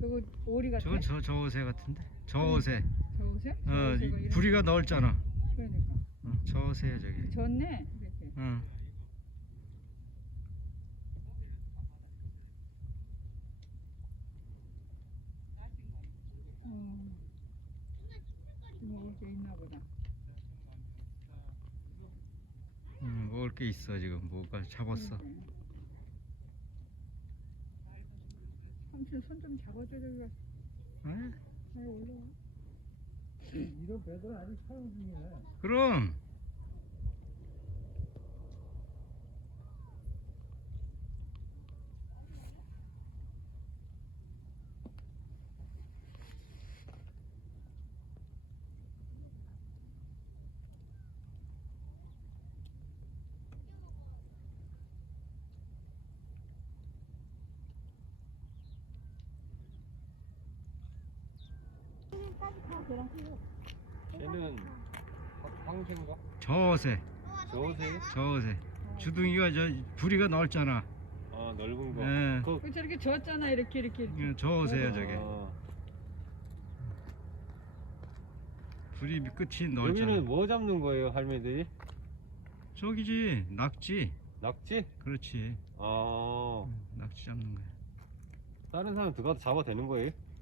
저거 오리 같아? 저건 저어새 같은데? 저어새. 저어새? 이 부리가 넓잖아. 그러니까. 저어새야 저기. 졌네 이렇게. 응. 먹을 게 있나 보다. 먹을 게 있어 지금. 뭐가 잡았어. 삼촌 손 좀 잡아줘 저기가. 응? 올라와. 이런 배들은 아직 사용 중이네. 그럼. 얘는 황새인가? 저어새. 저새? 저어새. 주둥이가 부리가 넓잖아. 아 넓은 거. 예. 그 저렇게 졌잖아 이렇게. 저어새야 저게. 부리 끝이 넓잖아. 여기는 뭐 잡는 거예요 할매들이? 저기지 낙지. 낙지? 그렇지. 아 낙지 잡는 거야. 다른 사람 들어가서 잡아도 되는 거예요?